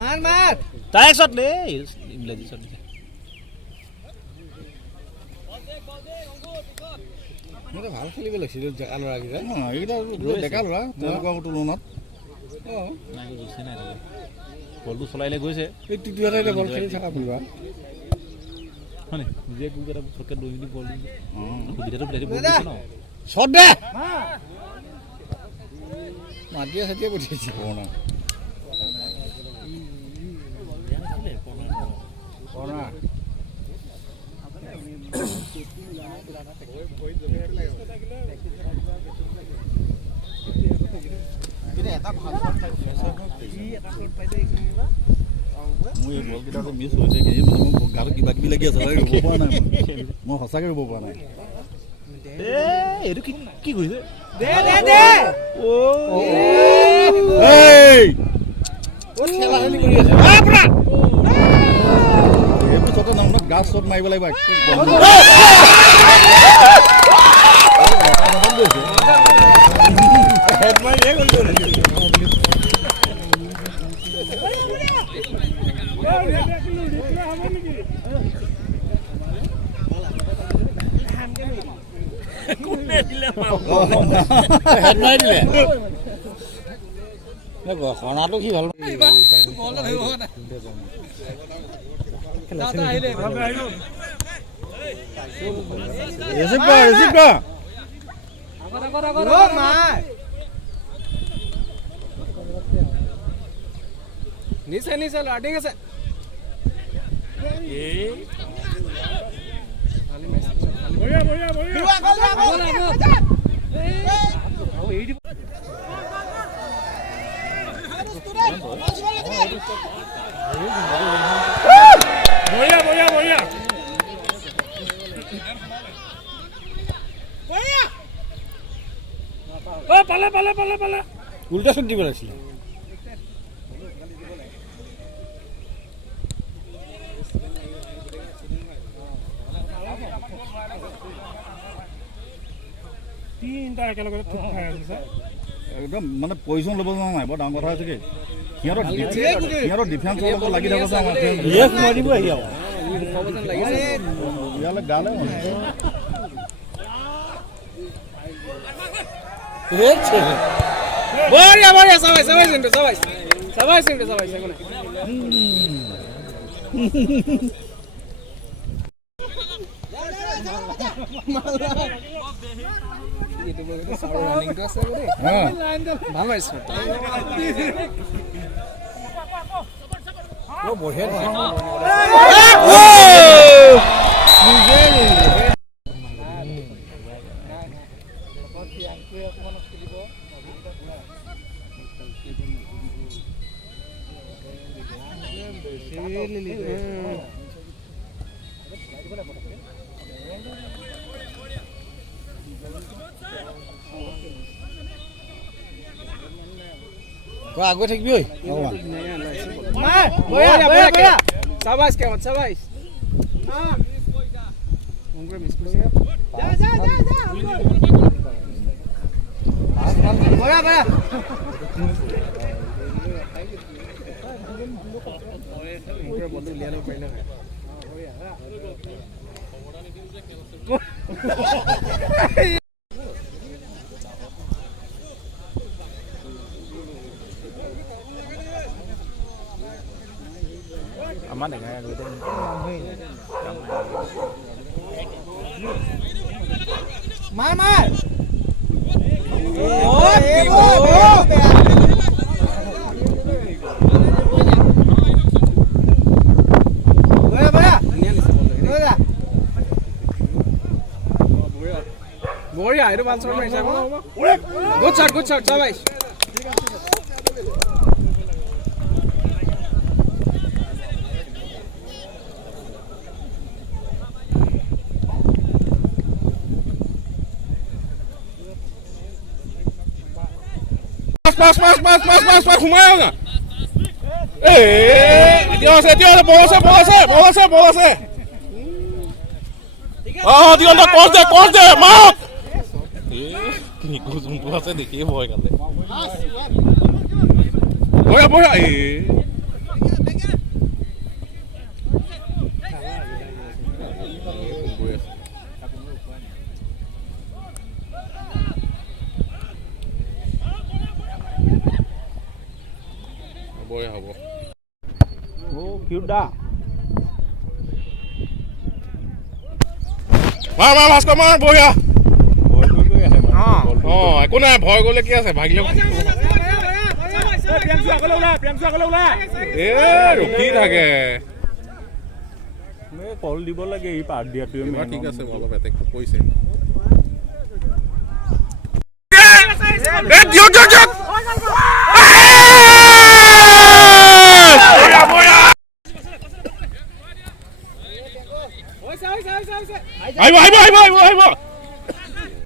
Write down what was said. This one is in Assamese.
মাৰ মাৰ তাই শট দেই ইংৰাজী শট দিছে মই ভাল খেলিব লাগিছিল ডেকা ল'ৰাকেইটা এইকেইটা ডেকা ল'ৰা তেওঁলোকৰ তুলনাত নাই গৈছে নাই বলটো চলাইলে গৈছে এই টিটিহঁতে বল খেলি থকা ফুৰিবা হয় নে নিজে কোন এটা ফটকে দৌৰি দি বল দি সুবিধাটো প্লেয়াৰে বল দিছে ন শট দে মাটিয়ে চাটিয়ে পঠিয়াইছে পুৰণা মোৰ এই বলকেইটা যে মিছ হৈছে কি মানে মোৰ গাটো কিবা কিবি লাগি আছে ৰুব পৰা নাই মই সঁচাকৈ ৰুব পৰা নাই এইটো কি কৰিছে দে দে দে ও এই খেলা খেলি কৰি আছে এইটো শ্বটৰ নাম গাছ শ্বট মাৰিব লাগিব হেড মাৰিয়ে গ'ল হেড মাৰি দিলে ঘনাটো কি ভাল নিচে নিচে ল'ৰা ঠিক আছে বঢ়িয়া বঢ়িয়া বঢ়িয়া পালে পালে পালে পালে উল্টা চুট দিব লাগিছিল তিনিটা একেলগে থুপ খাই আছে একদম মানে পজিশ্যন ল'ব জনা নাই বৰ ডাঙৰ কথা হৈছে কি সিহঁতৰ ডিফেন্সৰ লগত লাগি থকা আমাৰ সোমাই দিব আহি ইয়ালৈ গালে বঢ়িয়া বঢ়িয়া সবাই সবাই সিন্টু সবাই সবাই সিন্টু সবাই সেগুলো itu begitu soal running terus ya gue ভাল মাৰিছ ও বঢ়িয়া আগুৱাই থাকিবি ঐ মাৰ বঢ়িয়া বঢ়িয়া সাবাস কেমন সাবাস উংগ্রে মিস করছে যা যা যা যা বঢ়িয়া বঢ়িয়া উংগ্রে বল উলিয়া লব পাৰিলে হয় আমাৰ দেখা মাৰ মাৰ বঢ়িয়া এইটো ভাল শ্বট মাৰিছে গুড শ্বট সবাই Pas, সোমাই আহা এতিয়া আছে বল আছে দিগন্ত কচ দে মাৰ যোনটো আছে দেখিয়ে ভয় খালে বঢ়িয়া বঢ়িয়া হ'ব মাৰ ভাস্কৰ মাৰ বঢ়িয়া একো নাই ভয় কৰিলে কি আছে ভাগিলে ৰখি থাকে কল দিব লাগে ই পাক দিয়াটোৱে ঠিক আছে অলপ এটেকটো কৰিছে আহিব